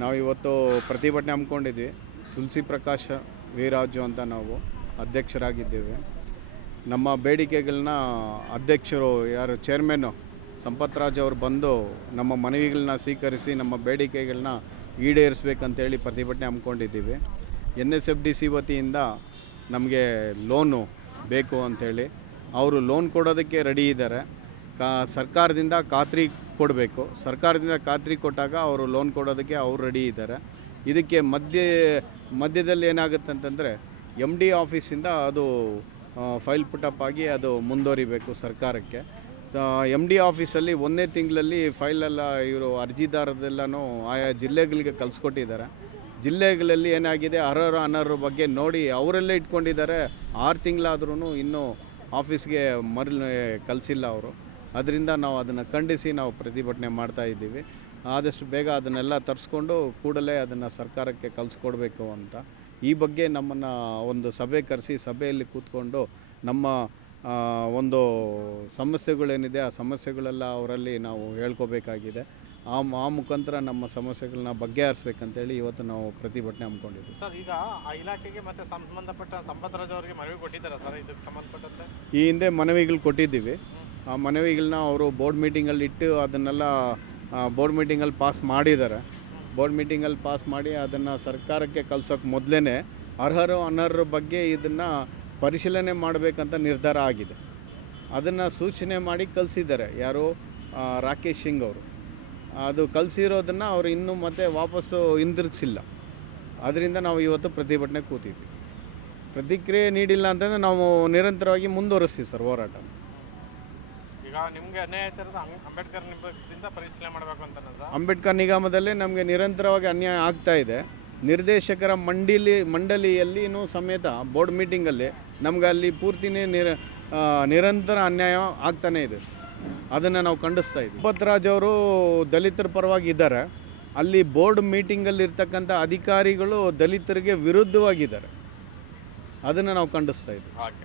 ನಾವು ಇವತ್ತು ಪ್ರತಿಭಟನೆ ಹಮ್ಮಿಕೊಂಡಿದ್ವಿ. ತುಳಸಿ ಪ್ರಕಾಶ್ ವೀರಾಜು ಅಂತ ನಾವು ಅಧ್ಯಕ್ಷರಾಗಿದ್ದೇವೆ. ನಮ್ಮ ಬೇಡಿಕೆಗಳನ್ನ ಅಧ್ಯಕ್ಷರು ಯಾರು ಚೇರ್ಮನ್ನು ಸಂಪತ್ರಾಜ್ ಅವರು ಬಂದು ನಮ್ಮ ಮನವಿಗಳನ್ನ ಸ್ವೀಕರಿಸಿ ನಮ್ಮ ಬೇಡಿಕೆಗಳನ್ನ ಈಡೇರಿಸ್ಬೇಕಂತೇಳಿ ಪ್ರತಿಭಟನೆ ಹಮ್ಮಿಕೊಂಡಿದ್ದೀವಿ. NSFDC ವತಿಯಿಂದ ನಮಗೆ ಲೋನು ಬೇಕು ಅಂಥೇಳಿ ಅವರು ಲೋನ್ ಕೊಡೋದಕ್ಕೆ ರೆಡಿ ಇದ್ದಾರೆ. ಸರ್ಕಾರದಿಂದ ಖಾತ್ರಿ ಕೊಡಬೇಕು. ಸರ್ಕಾರದಿಂದ ಖಾತ್ರಿ ಕೊಟ್ಟಾಗ ಅವರು ಲೋನ್ ಕೊಡೋದಕ್ಕೆ ಅವರು ರೆಡಿ ಇದ್ದಾರೆ. ಇದಕ್ಕೆ ಮಧ್ಯದಲ್ಲಿ ಏನಾಗುತ್ತೆ ಅಂತಂದರೆ MD ಆಫೀಸಿಂದ ಅದು ಫೈಲ್ ಪುಟಪ್ ಆಗಿ ಅದು ಮುಂದುವರಿಬೇಕು ಸರ್ಕಾರಕ್ಕೆ. MD ಆಫೀಸಲ್ಲಿ ಒಂದೇ ತಿಂಗಳಲ್ಲಿ ಫೈಲೆಲ್ಲ ಇವರು ಅರ್ಜಿದಾರದೆಲ್ಲನೂ ಆಯಾ ಜಿಲ್ಲೆಗಳಿಗೆ ಕಳಿಸ್ಕೊಟ್ಟಿದ್ದಾರೆ. ಜಿಲ್ಲೆಗಳಲ್ಲಿ ಏನಾಗಿದೆ ಅರ್ಹರು ಅನರ್ಹರ ಬಗ್ಗೆ ನೋಡಿ ಅವರಲ್ಲೇ ಇಟ್ಕೊಂಡಿದ್ದಾರೆ. 6 ತಿಂಗಳಾದ್ರೂ ಇನ್ನೂ ಆಫೀಸ್ಗೆ ಕಳಿಸಿಲ್ಲ ಅವರು. ಅದರಿಂದ ನಾವು ಅದನ್ನು ಖಂಡಿಸಿ ನಾವು ಪ್ರತಿಭಟನೆ ಮಾಡ್ತಾಯಿದ್ದೀವಿ. ಆದಷ್ಟು ಬೇಗ ಅದನ್ನೆಲ್ಲ ತರಿಸ್ಕೊಂಡು ಕೂಡಲೇ ಅದನ್ನು ಸರ್ಕಾರಕ್ಕೆ ಕಳಿಸ್ಕೊಡ್ಬೇಕು ಅಂತ. ಈ ಬಗ್ಗೆ ನಮ್ಮನ್ನು ಒಂದು ಸಭೆ ಕರೆಸಿ ಸಭೆಯಲ್ಲಿ ಕೂತ್ಕೊಂಡು ನಮ್ಮ ಒಂದು ಸಮಸ್ಯೆಗಳೇನಿದೆ ಆ ಸಮಸ್ಯೆಗಳೆಲ್ಲ ಅವರಲ್ಲಿ ನಾವು ಹೇಳ್ಕೋಬೇಕಾಗಿದೆ. ಆ ಮುಖಾಂತರ ನಮ್ಮ ಸಮಸ್ಯೆಗಳನ್ನ ಬಗೆಹರಿಸ್ಬೇಕಂತೇಳಿ ಇವತ್ತು ನಾವು ಪ್ರತಿಭಟನೆ ಹಮ್ಮಿಕೊಂಡಿದ್ದೀವಿ. ಸರ್, ಈಗ ಆ ಇಲಾಖೆಗೆ ಮತ್ತು ಸಂಬಂಧಪಟ್ಟ ಸಂಪತ್ರಾಜ್ ಅವರಿಗೆ ಮನವಿ ಕೊಟ್ಟಿದ್ದಾರೆ ಸರ್ ಇದಕ್ಕೆ ಸಂಬಂಧಪಟ್ಟಂತೆ? ಈ ಹಿಂದೆ ಮನವಿಗಳು ಕೊಟ್ಟಿದ್ದೀವಿ. ಆ ಮನವಿಗಳನ್ನ ಅವರು ಬೋರ್ಡ್ ಮೀಟಿಂಗಲ್ಲಿ ಇಟ್ಟು ಅದನ್ನೆಲ್ಲ ಬೋರ್ಡ್ ಮೀಟಿಂಗಲ್ಲಿ ಪಾಸ್ ಮಾಡಿದ್ದಾರೆ. ಬೋರ್ಡ್ ಮೀಟಿಂಗಲ್ಲಿ ಪಾಸ್ ಮಾಡಿ ಅದನ್ನು ಸರ್ಕಾರಕ್ಕೆ ಕಳ್ಸೋಕ್ಕೆ ಮೊದಲೇ ಅರ್ಹರು ಅನರ್ಹರ ಬಗ್ಗೆ ಇದನ್ನು ಪರಿಶೀಲನೆ ಮಾಡಬೇಕಂತ ನಿರ್ಧಾರ ಆಗಿದೆ. ಅದನ್ನು ಸೂಚನೆ ಮಾಡಿ ಕಳಿಸಿದ್ದಾರೆ ಯಾರು, ರಾಕೇಶ್ ಸಿಂಗ್ ಅವರು. ಅದು ಕಳಿಸಿರೋದನ್ನು ಅವರು ಇನ್ನೂ ಮತ್ತೆ ವಾಪಸ್ಸು ಹಿಂದಿರುಗಿಸಿಲ್ಲ. ಅದರಿಂದ ನಾವು ಇವತ್ತು ಪ್ರತಿಭಟನೆ ಕೂತಿದ್ವಿ. ಪ್ರತಿಕ್ರಿಯೆ ನೀಡಿಲ್ಲ ಅಂತಂದರೆ ನಾವು ನಿರಂತರವಾಗಿ ಮುಂದುವರಿಸ್ತೀವಿ ಸರ್ ಹೋರಾಟ. ಈಗ ನಿಮಗೆ ಅನ್ಯಾಯ ಆಯ್ತಿರೋದು ಅಂಬೇಡ್ಕರ್ ನಿಗಮದಿಂದ ಪರಿಶೀಲನೆ ಮಾಡಬೇಕು ಅಂತ ಸರ್? ಅಂಬೇಡ್ಕರ್ ನಿಗಮದಲ್ಲೇ ನಮಗೆ ನಿರಂತರವಾಗಿ ಅನ್ಯಾಯ ಆಗ್ತಾ ಇದೆ. ನಿರ್ದೇಶಕರ ಮಂಡಳಿಯಲ್ಲಿನೂ ಸಮೇತ ಬೋರ್ಡ್ ಮೀಟಿಂಗಲ್ಲಿ ನಮ್ಗೆ ಅಲ್ಲಿ ಪೂರ್ತಿನೇ ನಿರಂತರ ಅನ್ಯಾಯ ಆಗ್ತಾನೇ ಇದೆ ಸರ್. ಅದನ್ನು ನಾವು ಖಂಡಿಸ್ತಾ ಇದ್ದೀವಿ. ಸಂಪತ್ರಾಜ್ ಅವರು ದಲಿತರ ಪರವಾಗಿ ಇದ್ದಾರೆ. ಅಲ್ಲಿ ಬೋರ್ಡ್ ಮೀಟಿಂಗಲ್ಲಿ ಇರ್ತಕ್ಕಂಥ ಅಧಿಕಾರಿಗಳು ದಲಿತರಿಗೆ ವಿರುದ್ಧವಾಗಿದ್ದಾರೆ. ಅದನ್ನು ನಾವು ಖಂಡಿಸ್ತಾ ಇದ್ದೀವಿ. ಓಕೆ.